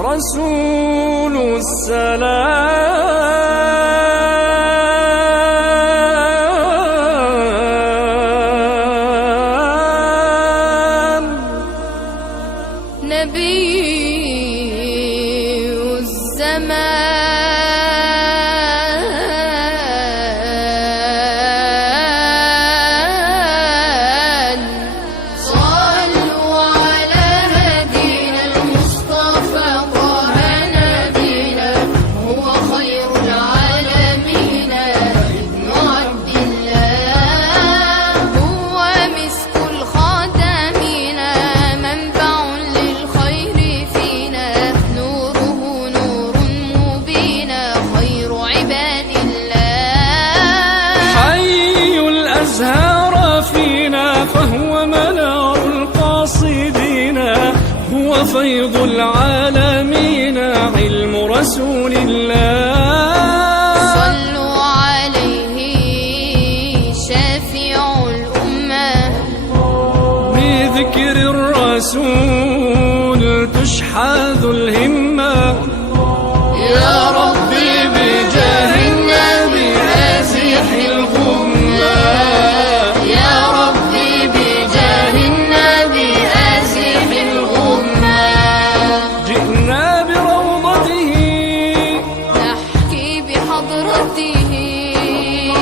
رسول السلام، نبي الزمان، صلوا على هدينا المصطفى طه نبينا، هو خير العالمين ابن عبد الله، هو مسك الخاتمين منبع للخير فينا، نوره نور مبين خير عباد الله، حي الأزهار فينا فهو منار القاصدين، هو فيض العالمين علم رسول الله، صلوا عليه شافع الأمة، بذكر الرسول تشحذ الهمة، يا ربي بجاه النبي أزح الغمة، يا ربي بجاه النبي أزح الغمة، جئنا بروضته نحكي بحضرته،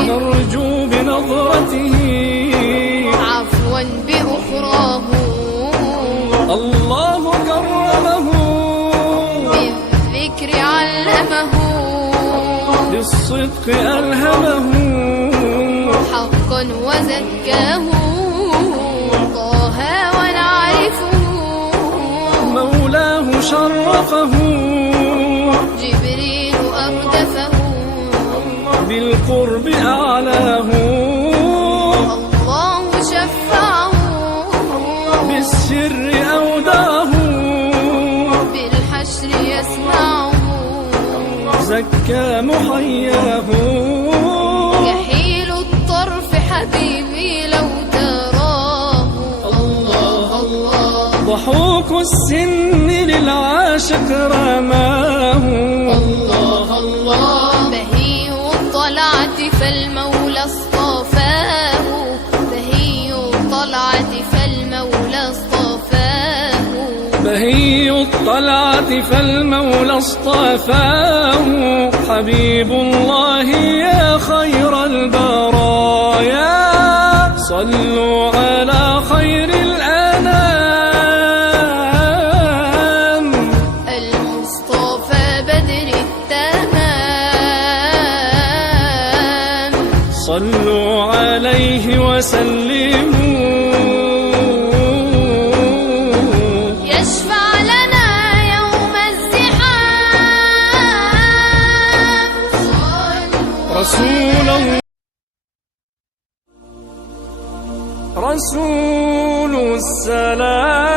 نرجو بنظرته عفوا بأخراه، الله كرمه بالذكر علمه، بالصدق ألهمه، حقا وزكاه، طه ونعرفه، مولاه شرفه، جبريل أردفه، بالقرب أعلاه، الله شفعه، بالسر أوداه، بالحشر يسمعه، زكى محياه، يحيل الطرف حبيبي لو تراه، الله الله، ضحوك السن للعاشق رماه، الله الله، بهي الطلعة فالمولى اصطفاه، بهي الطلعة فالمولى اصطفاه، بهي الطلعة فالمولى اصطفاه، حبيب الله يا خير البرايا، صلوا على خير الأنام، المصطفى بدر التمام، صلوا عليه وسلموا، يشفع لنا يوم الزحام، رسول الله، رسول السلام.